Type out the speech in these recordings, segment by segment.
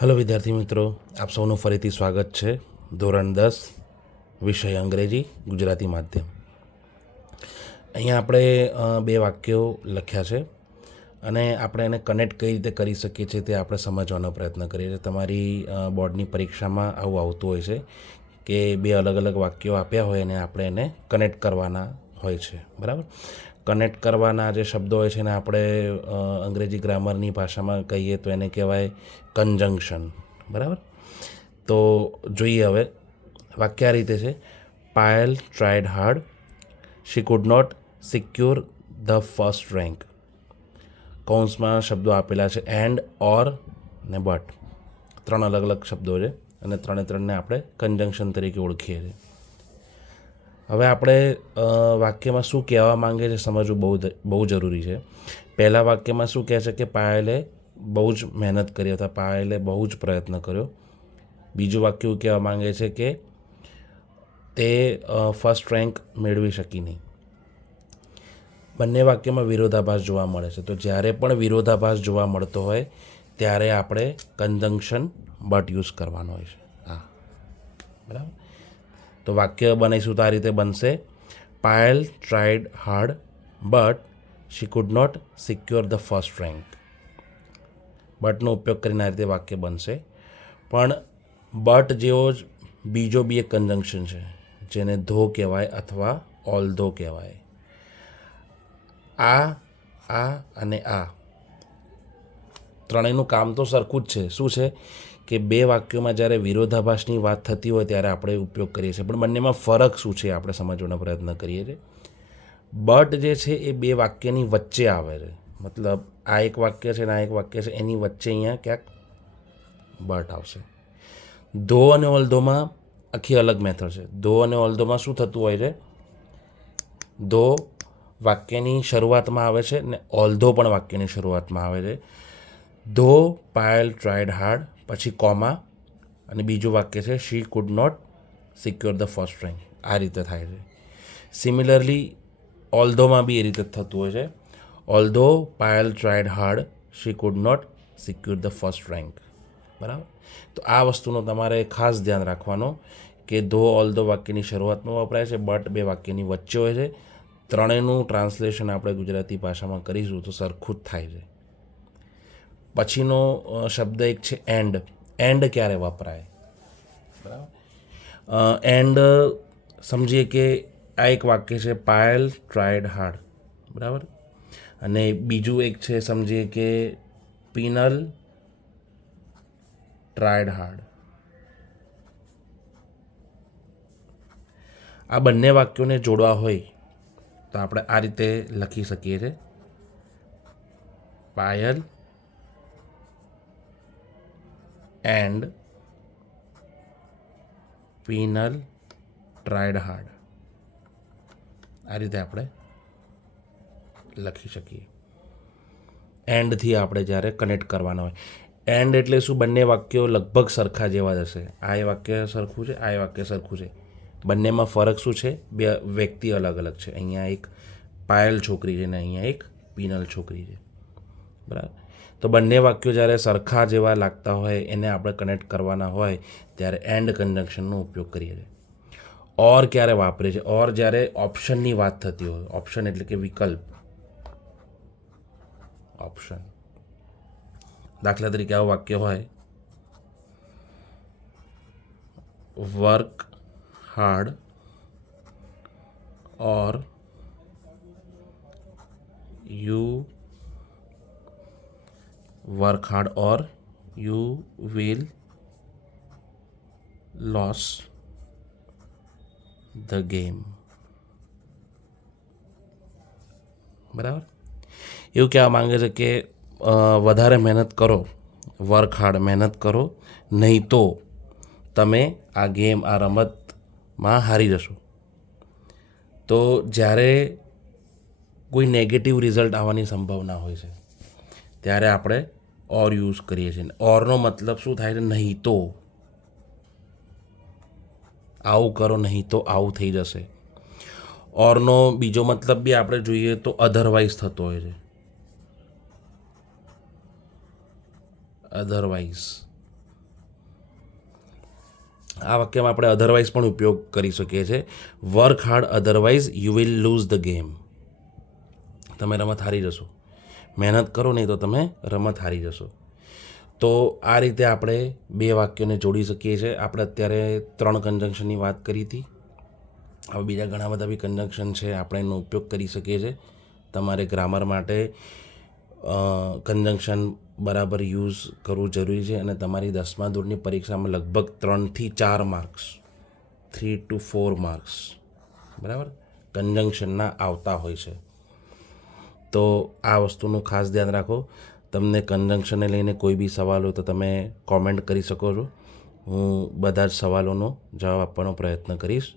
Hello વિદ્યાર્થી મિત્રો, આપ સૌનું ફરીથી સ્વાગત છે. ધોરણ 10 વિષય અંગ્રેજી ગુજરાતી માધ્યમ. અહીંયા આપણે બે વાક્યો લખ્યા છે અને આપણે એને કનેક્ટ કઈ રીતે કરી શકીએ છીએ તે આપણે સમજવાનો પ્રયત્ન કરીએ છીએ. તમારી બોર્ડની પરીક્ષામાં આવું આવતું હોય છે કે બે અલગ અલગ વાક્યો આપ્યા હોય અને આપણે એને કનેક્ટ કરવાના હોય છે. બરાબર. કનેક્ટ કરવાના જે શબ્દો હોય છે એને આપણે અંગ્રેજી ગ્રામરની ભાષામાં કહીએ તો એને કહેવાય કન્જંક્શન. બરાબર. તો જોઈએ હવે વાક્ય આ રીતે છે: Payal tried hard, she could not secure the first rank. કૌંસમાં શબ્દો આપેલા છે એન્ડ, ઓર ને બટ. ત્રણ અલગ અલગ શબ્દો છે અને ત્રણને આપણે કન્જંક્શન તરીકે ઓળખીએ છીએ. હવે આપણે વાક્યમાં શું કહેવા માંગે છે સમજવું બહુ જરૂરી છે. પહેલાં વાક્યમાં શું કહે છે કે પાયલે બહુ જ મહેનત કરી અથવા પાયલે બહુ જ પ્રયત્ન કર્યો. બીજું વાક્ય એવું કહેવા માંગે છે કે તે ફર્સ્ટ રેન્ક મેળવી શકી નહીં. બંને વાક્યમાં વિરોધાભાસ જોવા મળે છે. તો જ્યારે પણ વિરોધાભાસ જોવા મળતો હોય ત્યારે આપણે કન્જંક્શન બટ યુઝ કરવાનો હોય છે. હા, બરાબર. તો વાક્ય બનાવીશું તો આ રીતે બનશે: Payal tried hard but she could not secure the first rank. બટનો ઉપયોગ કરીને આ રીતે વાક્ય બનશે. પણ બટ જેવો જ બીજો બી એક કન્જંક્શન છે જેને ધો કહેવાય અથવા ઓલ્ધો કહેવાય. આ અને આ ત્રણેયનું કામ તો સરખું જ છે. શું છે કે બે વાક્યોમાં જ્યારે વિરોધાભાસની વાત થતી હોય ત્યારે આપણે ઉપયોગ કરીએ છીએ, પણ બંનેમાં ફરક શું છે આપણે સમજવાનો પ્રયત્ન કરીએ છીએ. બટ જે છે એ બે વાક્યની વચ્ચે આવે છે. મતલબ આ એક વાક્ય છે અને આ એક વાક્ય છે, એની વચ્ચે અહીંયા ક્યાંક બટ આવશે. ધો અને ઓલ્ધોમાં આખી અલગ મેથડ છે. ધો અને ઓલ્ધોમાં શું થતું હોય છે, ધો વાક્યની શરૂઆતમાં આવે છે ને ઓલ્ધો પણ વાક્યની શરૂઆતમાં આવે છે. ધો પાયલ ટ્રાયડ હાર્ડ, પછી કોમા, અને બીજું વાક્ય છે she could not secure the first rank. આ રીતે થાય છે. સિમિલરલી ઓલ્ધોમાં બી એ રીતે થતું હોય છે. Although Payal tried hard, she could not secure the first rank. બરાબર. તો આ વસ્તુનો તમારે ખાસ ધ્યાન રાખવાનું કે ધો ઓલ્ધો વાક્યની શરૂઆતમાં વપરાય છે, બટ બે વાક્યની વચ્ચે હોય છે. ત્રણેયનું ટ્રાન્સલેશન આપણે ગુજરાતી ભાષામાં કરીશું તો સરખું જ થાય છે. પછીનો શબ્દ એક છે એન્ડ. એન્ડ ક્યારે વપરાય? બરાબર. એન્ડ સમજીએ કે આ એક વાક્ય છે પાયલ ટ્રાયડ હાર્ડ. બરાબર. અને બીજું એક છે સમજીએ કે પીનલ ટ્રાયડ હાર્ડ. આ બંને વાક્યોને જોડવા હોય તો આપણે આ રીતે લખી શકીએ છીએ: Payal and Pinal tried hard. આ રીતે આપણે લખી શકીએ. એન્ડથી આપણે જ્યારે કનેક્ટ કરવાના હોય. એન્ડ એટલે શું? બંને વાક્યો લગભગ સરખા જેવા જ હશે. આ એ વાક્ય સરખું છે, આ એ વાક્ય સરખું છે. બંનેમાં ફરક શું છે? બે વ્યક્તિ અલગ અલગ છે. અહીંયા એક પાયલ છોકરી છે ને અહીંયા એક પીનલ છોકરી છે. બરાબર. તો બંને વાક્યો જ્યારે સરખા જેવા લાગતા હોય એને આપણે કનેક્ટ કરવાના હોય ત્યારે એન્ડ કન્જંક્શનનો ઉપયોગ કરીએ છીએ. ઓર ક્યારે વાપરીએ છીએ? ઓર જ્યારે ઓપ્શનની વાત થતી હોય. ઓપ્શન એટલે કે વિકલ્પ. ઓપ્શન. દાખલા તરીકે આવું વાક્ય હોય: work hard or you work hard or you will loss the game. બરાબર. એવું કહેવા માંગે છે કે વધારે મહેનત કરો, વર્ક હાર્ડ, મહેનત કરો, નહીં તો તમે આ ગેમ, આ રમતમાં હારી જશો. તો જ્યારે કોઈ નેગેટિવ રિઝલ્ટ આવવાની સંભાવના હોય છે ત્યારે આપણે ઓર યુઝ કરીએ છીએ. ઓરનો મતલબ શું થાય છે? નહીં તો. આવું કરો નહીં તો આવું થઈ જશે. ઓરનો બીજો મતલબ બી આપણે જોઈએ તો અધરવાઇઝ થતો હોય છે. અધરવાઇઝ આ વાક્યમાં આપણે અધરવાઇઝ પણ ઉપયોગ કરી શકીએ છીએ. Work hard otherwise you will lose the game. તમે રમત હારી જશો. મહેનત કરો નહીં તો તમે રમત હારી જશો. તો આ રીતે આપણે બે વાક્યોને જોડી શકીએ છીએ. આપણે અત્યારે 3 કન્જંક્શનની વાત કરી હતી. હવે બીજા ઘણા બધા બી કન્જંક્શન છે, આપણે એનો ઉપયોગ કરી શકીએ છીએ. તમારે ગ્રામર માટે કન્જંક્શન બરાબર યુઝ કરવું જરૂરી છે અને તમારી 10મા ધોરણની પરીક્ષામાં લગભગ 3 થી 4 માર્ક્સ 3 to 4 માર્ક્સ બરાબર કન્જંક્શનના આવતા હોય છે. તો આ વસ્તુનું ખાસ ધ્યાન રાખો. તમને કન્જંક્શનને લઈને કોઈ બી સવાલ હોય તો તમે કોમેન્ટ કરી શકો છો. હું બધા જ સવાલોનો જવાબ આપવાનો પ્રયત્ન કરીશ.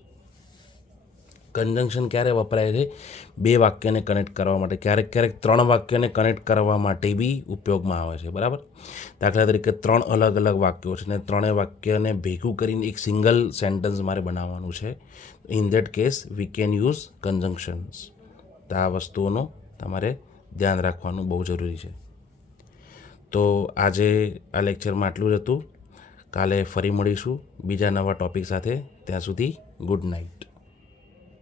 કન્જંક્શન ક્યારે વપરાય છે? 2 વાક્યને કનેક્ટ કરવા માટે, ક્યારેક 3 વાક્યને કનેક્ટ કરવા માટે બી ઉપયોગમાં આવે છે. બરાબર, દાખલા તરીકે 3 અલગ અલગ વાક્યો છે અને 3 વાક્યને ભેગું કરીને એક સિંગલ સેન્ટન્સ મારે બનાવવાનું છે. In that case we can use conjunctions. તો આ વસ્તુઓનો તમારે ધ્યાન રાખવાનું બહુ જરૂરી છે. તો આજે આ લેક્ચરમાં આટલું જ હતું. કાલે ફરી મળીશું બીજા નવા ટૉપિક સાથે. ત્યાં સુધી ગુડ નાઇટ.